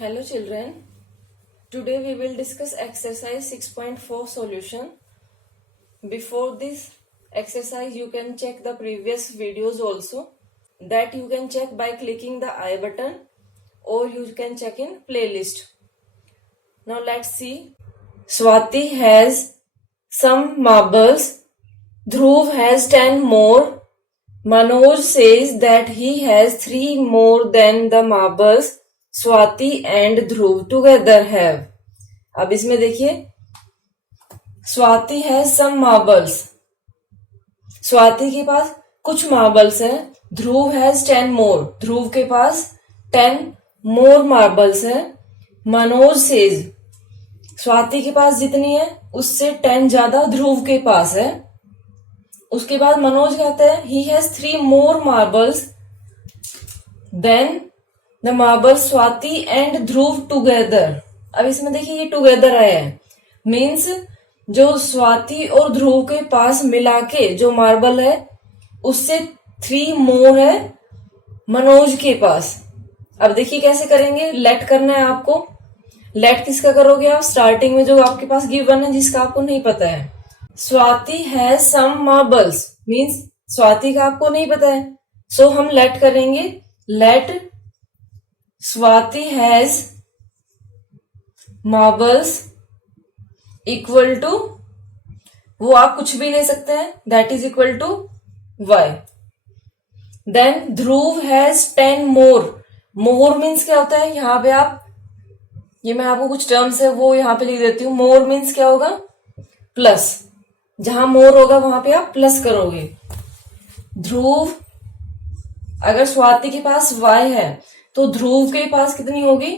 Hello children, today we will discuss exercise 6.4 solution. Before this exercise you can check the previous videos also, that you can check by clicking the I button or you can check in playlist. Now let's see. Swati has some marbles, Dhruv has 10 more, Manoj says that he has 3 more than the marbles Swati and Dhruv together have. अब इसमें देखिए, स्वाति है सम marbles, Swati के पास कुछ marbles है. ध्रुव has 10 मोर, ध्रुव के पास 10 मोर marbles है. Manoj says, Swati के पास जितनी है उससे 10 ज्यादा ध्रुव के पास है. उसके बाद मनोज कहते हैं he has 3 more marbles than the marble Swati and Dhruv together. अब इसमें देखिए ये टुगेदर आया है, मीन्स जो स्वाति और ध्रुव के पास मिला के जो मार्बल है उससे 3 मोर है मनोज के पास. अब देखिए कैसे करेंगे, लेट करना है आपको. लेट किसका करोगे आप, स्टार्टिंग में जो आपके पास गिवन है जिसका आपको नहीं पता है. Swati has some marbles means Swati का आपको नहीं पता है, सो हम लेट करेंगे. Let Swati has marbles equal to, वो आप कुछ भी ले सकते हैं, that is equal to y. Then Dhruv has 10 more. More means क्या होता है, यहां पे आप, ये मैं आपको कुछ टर्म्स है वो यहां पे लिख देती हूं. मोर मीन्स क्या होगा, प्लस. जहां मोर होगा वहां पे आप प्लस करोगे. ध्रुव, अगर स्वाति के पास y है तो ध्रुव के पास कितनी होगी,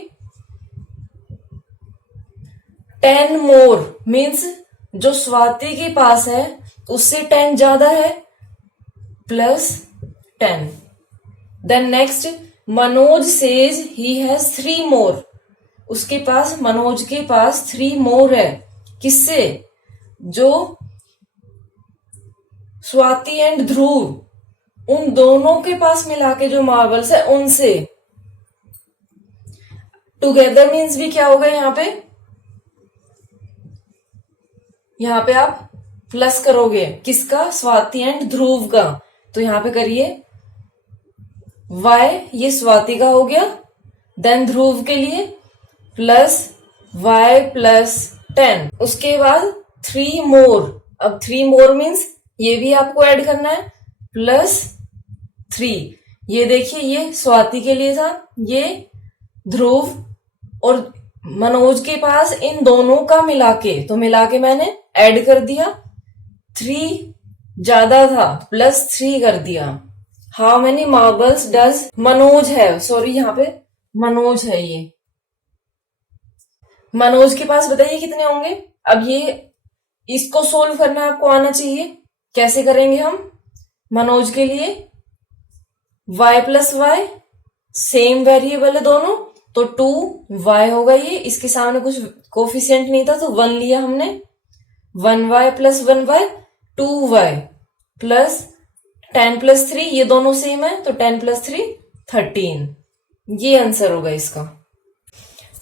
10 मोर मीन्स जो स्वाति के पास है उससे 10 ज्यादा है, plus 10. Then next Manoj says he has 3 more. उसके पास, मनोज के पास 3 मोर है. किससे, जो स्वाति एंड ध्रुव उन दोनों के पास मिला के जो मार्बल्स है उनसे. टुगेदर मीन्स भी क्या होगा, यहां पे आप प्लस करोगे. किसका, स्वाति एंड ध्रुव का. तो यहां पे करिए y, ये स्वाति का हो गया. देन ध्रुव के लिए प्लस y प्लस 10. उसके बाद 3 मोर. अब 3 मोर मीन्स ये भी आपको ऐड करना है, प्लस 3. ये देखिए ये स्वाति के लिए था, ये ध्रुव और मनोज के पास इन दोनों का मिलाके, तो मिलाके मैंने ऐड कर दिया. 3 ज्यादा था, प्लस 3 कर दिया. How many marbles does Manoj है, सॉरी यहाँ पे मनोज है, ये मनोज के पास बताइए कितने होंगे. अब ये इसको सोल्व करना आपको आना चाहिए. कैसे करेंगे हम, मनोज के लिए y plus y, same variable है दोनों, तो 2y होगा. ये इसके सामने कुछ कोफिशिएंट नहीं था तो 1 लिया हमने. 1y plus 1y 2y plus 10 plus 3, ये दोनों सेम है तो 10 प्लस 3 13. ये आंसर होगा इसका.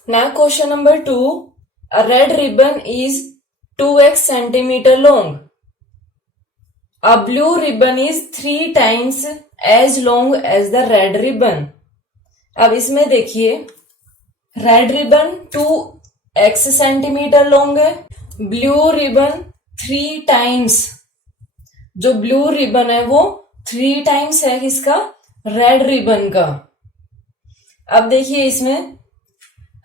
Now question number 2. A red ribbon is 2x centimetre long. A blue ribbon is 3 times as long as the red ribbon. अब इसमें देखिए, red ribbon 2x centimetre long है, ब्लू रिबन 3 टाइम्स, जो blue ribbon है वो 3 times है किसका, red ribbon का. अब देखिए इसमें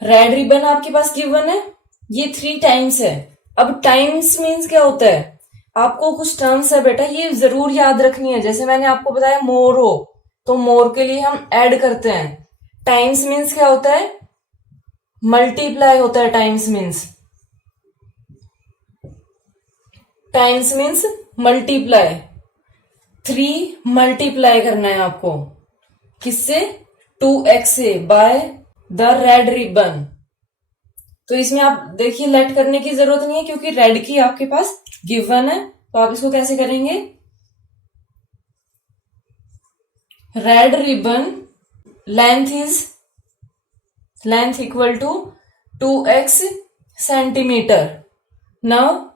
रेड रिबन आपके पास गिवन है, ये 3 टाइम्स है. अब टाइम्स मीन्स क्या होता है, आपको कुछ टर्म्स है बेटा ये जरूर याद रखनी है. जैसे मैंने आपको बताया मोर हो तो मोर के लिए हम ऐड करते हैं. टाइम्स मीन्स क्या होता है, मल्टीप्लाई होता है. Times means multiply. 3 मल्टीप्लाई करना है आपको, किससे, 2x से, बाय द रेड रिबन. तो इसमें आप देखिए लेट करने की जरूरत नहीं है क्योंकि रेड की आपके पास गिवन है. तो आप इसको कैसे करेंगे, red ribbon length is length equal to 2x centimeter. Now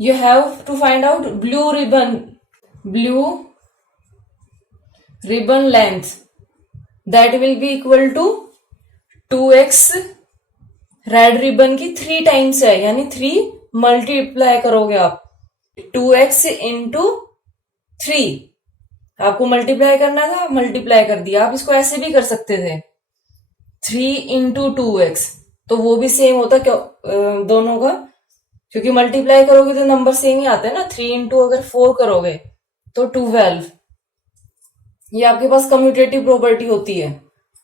you have to find out blue ribbon length. That will be equal to 2x red ribbon की 3 टाइम्स है, यानी 3 मल्टीप्लाई करोगे आप. 2x इंटू 3 आपको मल्टीप्लाई करना था, multiply कर दिया. आप इसको ऐसे भी कर सकते थे 3 इंटू 2x, तो वो भी सेम होता क्यों दोनों का, क्योंकि मल्टीप्लाई करोगे तो नंबर सेम ही आता है ना. 3 इंटू अगर 4 करोगे तो 12. ये आपके पास कम्यूटेटिव प्रॉपर्टी होती है,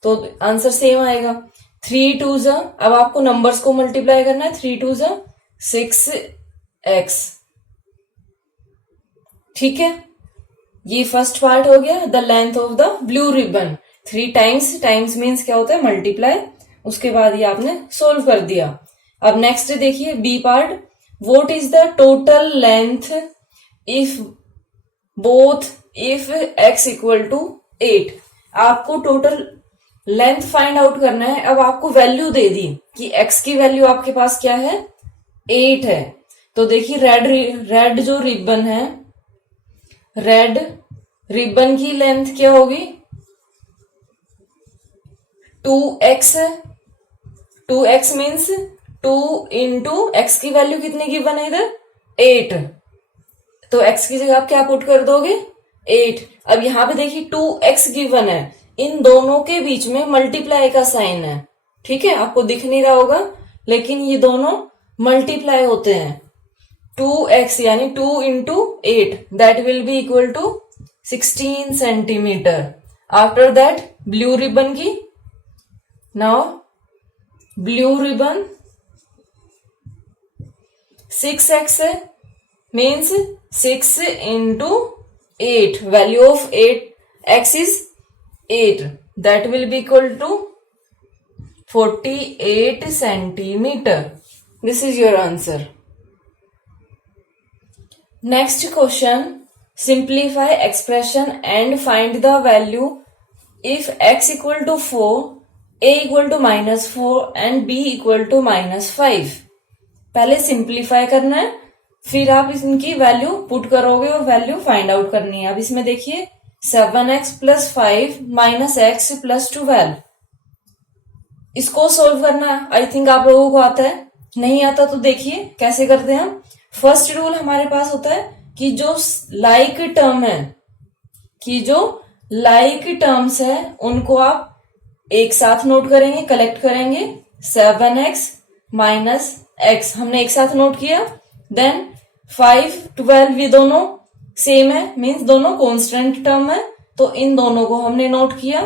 तो आंसर सेम आएगा. 3 2 जा, अब आपको नंबर्स को मल्टीप्लाई करना है. 3 2 जा 6x. ठीक है, ये फर्स्ट पार्ट हो गया. The length of the blue ribbon. 3 times means क्या होता है, मल्टीप्लाई. उसके बाद ये आपने सोल्व कर दिया. अब नेक्स्ट देखिए b part. What is the total length if x equal to 8. आपको टोटल लेंथ फाइंड आउट करना है. अब आपको वैल्यू दे दी कि x की वैल्यू आपके पास क्या है, 8 है. तो देखिए रेड जो रिबन है, रेड रिबन की लेंथ क्या होगी, 2x है. 2x मीन्स 2 इंटू एक्स की वैल्यू कितनी गिवन है इधर, 8. तो x की जगह आप क्या पुट कर दोगे, 8. अब यहां पे देखिए 2x गिवन है, इन दोनों के बीच में मल्टीप्लाई का साइन है. ठीक है, आपको दिख नहीं रहा होगा, लेकिन ये दोनों मल्टीप्लाई होते हैं. 2x यानी 2 into 8, that will be equal to 16 centimetre. After that blue ribbon की, नाउ ब्लू रिबन 6x है, means 6 into 8, value of 8x is 8, that will be equal to 48 centimeter. This is your answer. Next question. Simplify expression and find the value if x equal to 4, a equal to -4 and b equal to -5. पहले simplify करना है, फिर आप इनकी value put करोगे और value find out करनी है. अब इसमें देखिए 7x plus 5 minus x plus 12, इसको सोल्व करना है. आई थिंक आप लोगों को आता है, नहीं आता तो देखिए कैसे करते हैं हम. फर्स्ट रूल हमारे पास होता है कि जो लाइक टर्म्स है उनको आप एक साथ नोट करेंगे, कलेक्ट करेंगे. 7x माइनस x हमने एक साथ नोट किया. देन 5 12 ये दोनों सेम है, मीन्स दोनों कांस्टेंट टर्म है, तो इन दोनों को हमने नोट किया.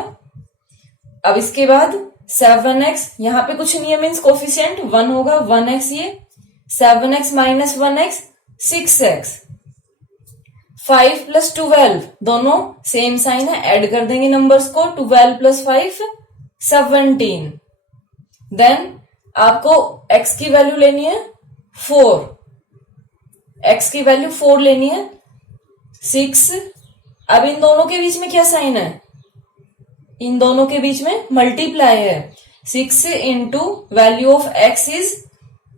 अब इसके बाद 7x, यहां पे कुछ नहीं है, मीन्स कोफिशिएंट 1 होगा. 1x ये 7x minus 1x 6x. 5 plus 12 दोनों सेम साइन है, ऐड कर देंगे नंबर्स को. 12 प्लस 5 17. देन आपको x की वैल्यू लेनी है 4, x की वैल्यू 4 लेनी है. 6. अब इन दोनों के बीच में क्या साइन है, इन दोनों के बीच में मल्टीप्लाई है. 6 into value of x is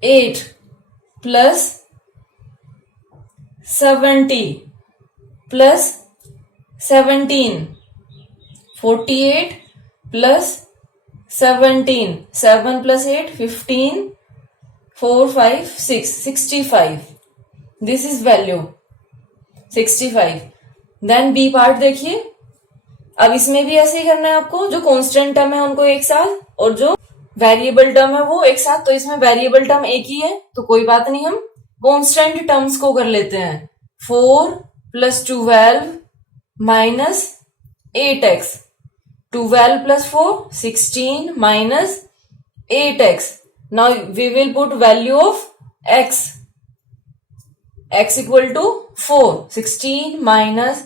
8 plus 70 plus 17, 48 plus 17, 7 plus 8 15, 4 5 6 65. This is value 65. Then b part देखिए. अब इसमें भी ऐसे ही करना है आपको, जो कांस्टेंट टर्म है उनको एक साथ और जो वेरिएबल टर्म है वो एक साथ. तो इसमें वेरिएबल टर्म एक ही है तो कोई बात नहीं, हम कांस्टेंट टर्म्स को कर लेते हैं. 4 plus 12 minus 8x. 12 plus 4 16 minus 8x. Now we will put value of x. x equal to 4. 16 minus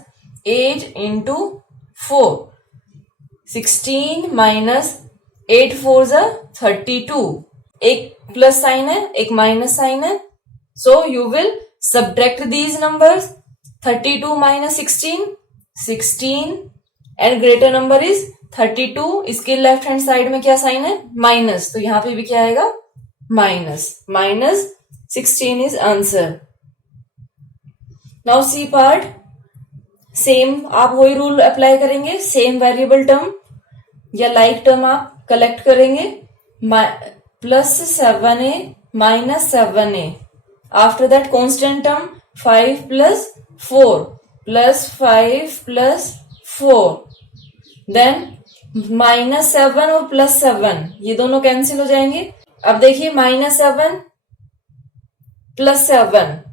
8 into 4. 16 minus 8 4 जा 32. एक प्लस साइन है, एक माइनस साइन है. So you will subtract these numbers. 32 minus 16 16 and greater number is 32, इसके left hand side में क्या sign है, minus, तो यहां पे भी क्या आएगा, minus 16 is answer. Now c part, same आप वही रूल अप्लाई करेंगे, सेम वेरिएबल टर्म या लाइक टर्म आप कलेक्ट करेंगे, +7a -7a, after that constant term 5 + 4 +5 + 4, then -7 और +7 ये दोनों कैंसिल हो जाएंगे। अब देखिए -7 +7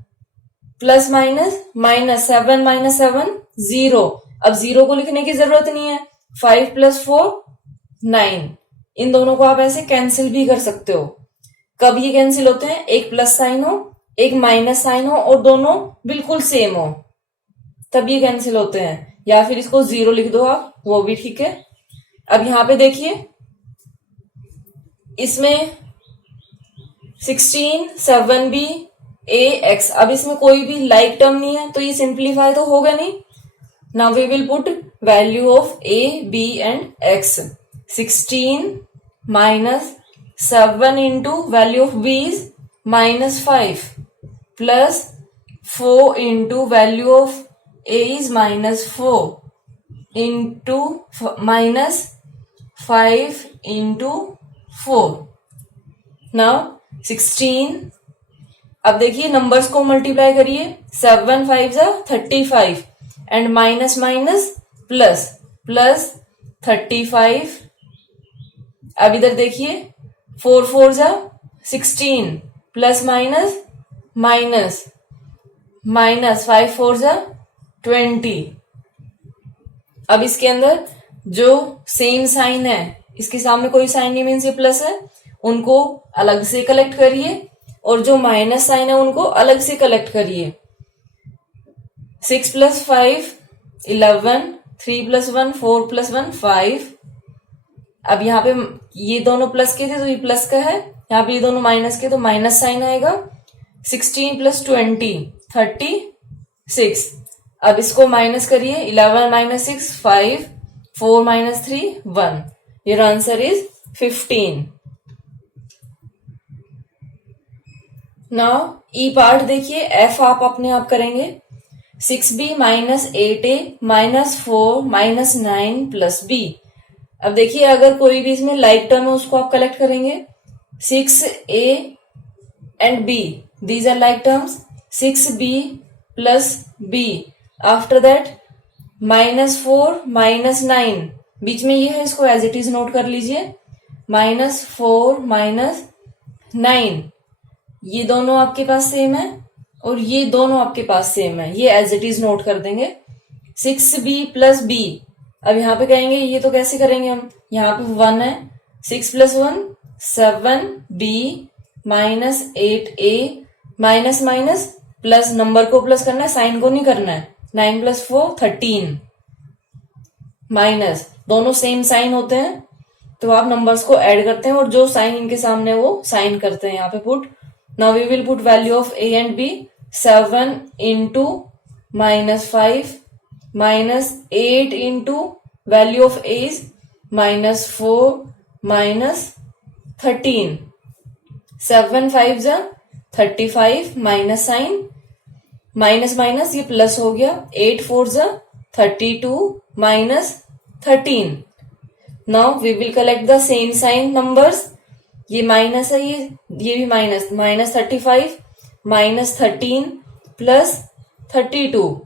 प्लस माइनस 7 -7 0, अब 0 को लिखने की जरूरत नहीं है, 5 + 4 9, इन दोनों को आप ऐसे कैंसिल भी कर सकते हो। कब ये कैंसिल होते हैं, एक प्लस साइन हो एक माइनस साइन हो और दोनों बिल्कुल सेम हो, तब ये कैंसिल होते हैं, या फिर इसको 0 लिख दो आप, वो भी ठीक है। अब यहां पे देखिए, इसमें 16 7b ax, अब इसमें कोई भी लाइक टर्म नहीं है तो ये सिंप्लीफाई तो होगा नहीं। Now we will put value of a b and x, 16 -7 into value of b is -5 plus 4 into value of a is -4 into -5 into 4। Now 16, अब देखिए नंबर्स को मल्टीप्लाई करिए, 7 5 जा 35 एंड माइनस प्लस 35। अब इधर देखिए 4 4 जा 16 प्लस माइनस 5 4 जा 20। अब इसके अंदर जो सेम साइन है, इसके सामने कोई साइन नहीं मीन्स ये प्लस है, उनको अलग से कलेक्ट करिए और जो माइनस साइन है उनको अलग से कलेक्ट करिए। 6 + 5 11, 3 + 1 4 + 1 5। अब यहाँ पे ये दोनों प्लस के थे तो ये प्लस का है, यहाँ पे ये दोनों माइनस के तो माइनस साइन आएगा। 16 + 20 36। अब इसको माइनस करिए, 11 - 6 5 4 - 3 1, your answer is 15। Now E part देखिए, एफ आप अपने आप करेंगे, 6b - 8a -4 -9 + b। अब देखिए अगर कोई भी इसमें लाइक टर्म है उसको आप कलेक्ट करेंगे, 6a and b, these are like terms, 6b + b, after that -4 -9, बीच में ये है, इसको एज इट इज नोट कर लीजिए, -4 -9, ये दोनों आपके पास सेम है और ये दोनों आपके पास सेम है, ये एज इट इज नोट कर देंगे। 6b + b, अब यहाँ पे कहेंगे ये तो कैसे करेंगे हम, यहाँ पे 1 है, 6 + 1 7b -8a minus plus, number को प्लस करना है साइन को नहीं करना है, 9 + 4 13 माइनस, दोनों सेम साइन होते हैं तो आप नंबर्स को ऐड करते हैं और जो साइन इनके सामने वो साइन करते हैं यहाँ पे put. Now we will put value of a and b, 7 into -5 -8 into value of a is -4 -13, 7 5 जा 35 माइनस साइन, माइनस ये प्लस हो गया, 8 4 जा 32 -13। Now we will collect the same sign numbers, ये माइनस है, ये भी माइनस 35 -13 + 32,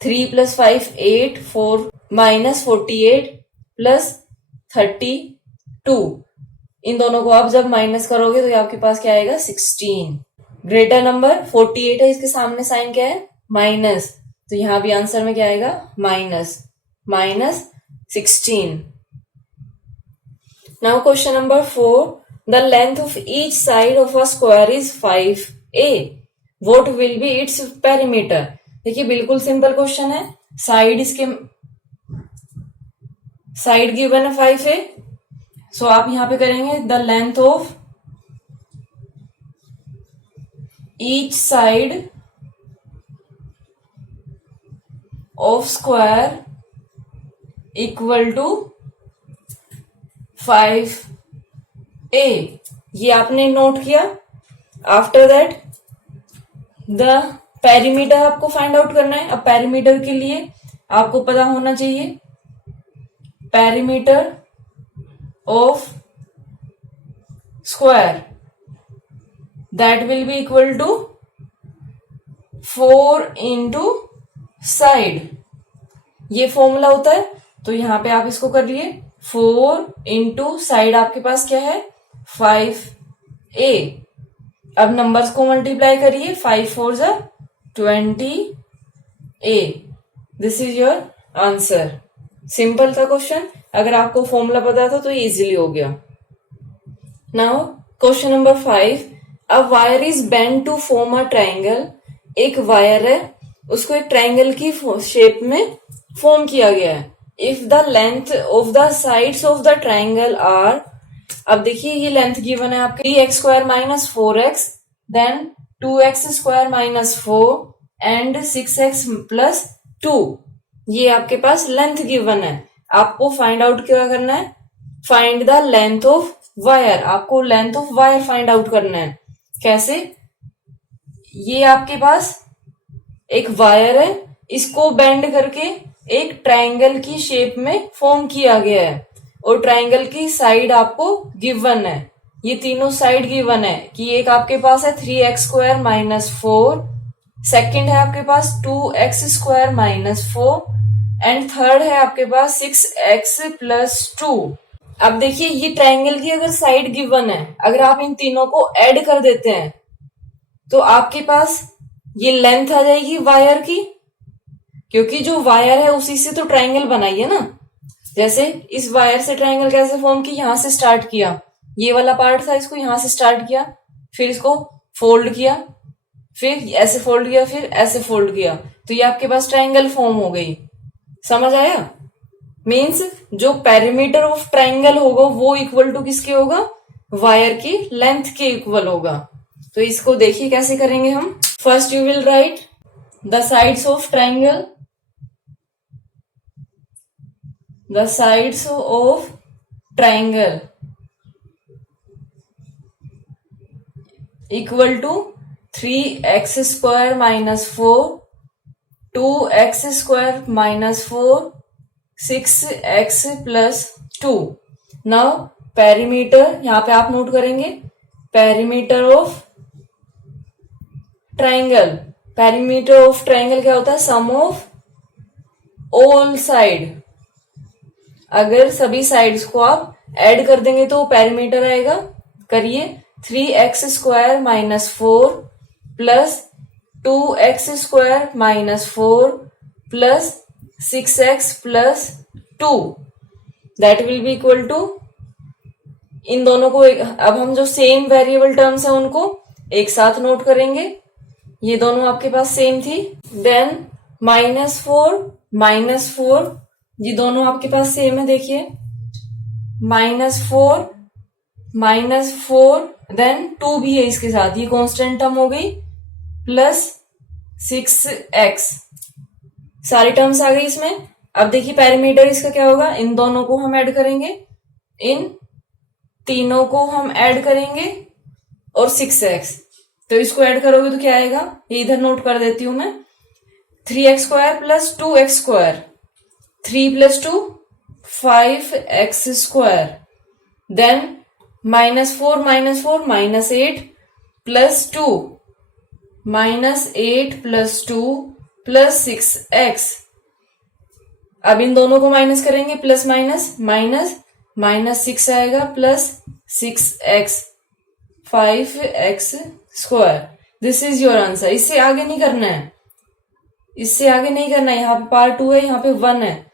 3 + 5 8 4 -48 + 32, इन दोनों को आप जब माइनस करोगे तो आपके पास क्या आएगा, 16। ग्रेटर नंबर 48 है, इसके सामने साइन क्या है, माइनस, तो यहां भी आंसर में क्या आएगा, -16। Now question number 4, the length of each side of a square is 5a. What will be its perimeter? देखिए बिल्कुल सिंपल क्वेश्चन है, साइड गिवन है 5a, सो आप यहां पे करेंगे the length of each side of square equal to 5a, ये आपने नोट किया। आफ्टर दैट द पेरीमीटर आपको फाइंड आउट करना है। अब पेरीमीटर के लिए आपको पता होना चाहिए perimeter of square, that will be equal to 4 into side, ये फॉर्मूला होता है। तो यहां पे आप इसको कर लिए 4 इंटू साइड आपके पास क्या है 5a। अब नंबर्स को मल्टीप्लाई करिए, 5 4 जा 20a। This is your answer. Simple था क्वेश्चन, अगर आपको फॉर्मूला पता था तो इजीली हो गया। Now question number 5, a wire is bend to form a triangle. एक वायर है, उसको एक ट्राइंगल की शेप में फॉर्म किया गया है। If the length of the sides of the triangle are, अब देखिए ये लेंथ गिवन है आपके 3x square minus 4x, then 2x square minus 4 and 6x plus 2, ये आपके पास लेंथ गिवन है। आपको फाइंड आउट क्या करना है, find the length of wire, आपको length of wire find out करना है। कैसे, ये आपके पास एक वायर है, इसको बेंड करके एक ट्राइंगल की शेप में फॉर्म किया गया है और ट्राइंगल की साइड आपको गिवन है। ये तीनों साइड गिवन है कि एक आपके पास है 3x स्क्वायर माइनस 4, सेकेंड है आपके पास 2x square minus 4 and third है आपके पास 6x प्लस 2। अब देखिए ये ट्राइंगल की अगर साइड गिवन है, अगर आप इन तीनों को ऐड कर देते हैं तो आपके पास ये लेंथ आ जाएगी वायर की, क्योंकि जो वायर है उसी से तो ट्राइंगल बनाई है ना। जैसे इस वायर से ट्राइंगल कैसे फॉर्म की, यहां से स्टार्ट किया, ये वाला पार्ट था, इसको यहां से स्टार्ट किया, फिर इसको फोल्ड किया, फिर ऐसे फोल्ड किया, फिर ऐसे फोल्ड किया, तो ये आपके पास ट्राइंगल फॉर्म हो गई। समझ आया? मीन्स जो पेरीमीटर ऑफ ट्राइंगल होगा वो इक्वल टू किसके होगा, वायर की लेंथ के इक्वल होगा। तो इसको देखिए कैसे करेंगे हम। First you will write the sides of triangle, the sides of triangle equal to 3x square minus 4, 2x square minus 4, 6x plus 2। Now perimeter यहां पे आप नोट करेंगे, perimeter of triangle, perimeter of triangle क्या होता है, sum of all side। अगर सभी sides को आप ऐड कर देंगे तो पेरीमीटर आएगा। करिए 3x square minus 4 plus 2x square minus 4 plus 6x plus 2, that will be equal to, इन दोनों को अब हम जो सेम वेरिएबल टर्म्स है उनको एक साथ नोट करेंगे। ये दोनों आपके पास सेम थी। देन माइनस 4 ये दोनों आपके पास सेम है। देखिए माइनस फोर देन 2 भी है इसके साथ, ये कांस्टेंट टर्म हो गई, प्लस 6x, सारी टर्म्स आ गई इसमें। अब देखिए पेरीमीटर इसका क्या होगा, इन दोनों को हम ऐड करेंगे, इन तीनों को हम ऐड करेंगे और 6x, तो इसको ऐड करोगे तो क्या आएगा, ये इधर नोट कर देती हूं मैं, 3x square plus 2x square, 3 plus 2 5x square, then minus four minus 8 plus 2 minus 8 plus 2 plus 6x। अब इन दोनों को माइनस करेंगे, प्लस माइनस 6 आएगा plus 6x 5x square. This is your answer. इससे आगे नहीं करना है, इससे आगे नहीं करना है। यहाँ पे पार्ट 2 है, यहाँ पे 1 है,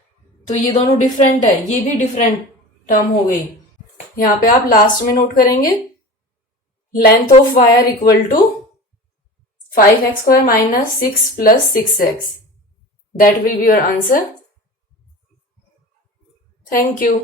तो ये दोनों डिफरेंट है, ये भी डिफरेंट टर्म हो गई। यहाँ पे आप लास्ट में नोट करेंगे length of wire equal to 5x square minus 6 plus 6x, that will be your answer. Thank you.